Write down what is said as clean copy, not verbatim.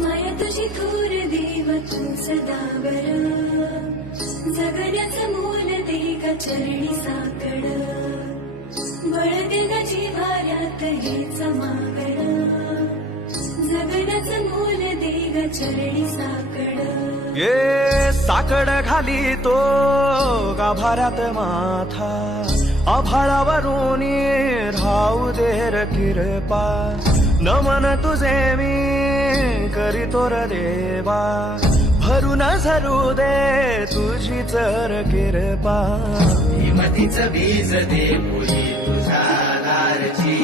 माया तुझी थोर देव तू सदा बरं, जगण्याचं मोल दे ग चरणी साकड, बळ दे ग जिव्हाऱ्यात हेच मागणं, जगण्याचं मोल दे ग चरणी साकड. ये साकड घाली तो गाभाऱ्यात माथा, आभाळावरून राहू दे र किरपा, नमन तुझे मी करीतो र देवा, भरून झरू दे तुझी चर किरपा. हिमतीचं बीज दे फुली तुझ्या दारची,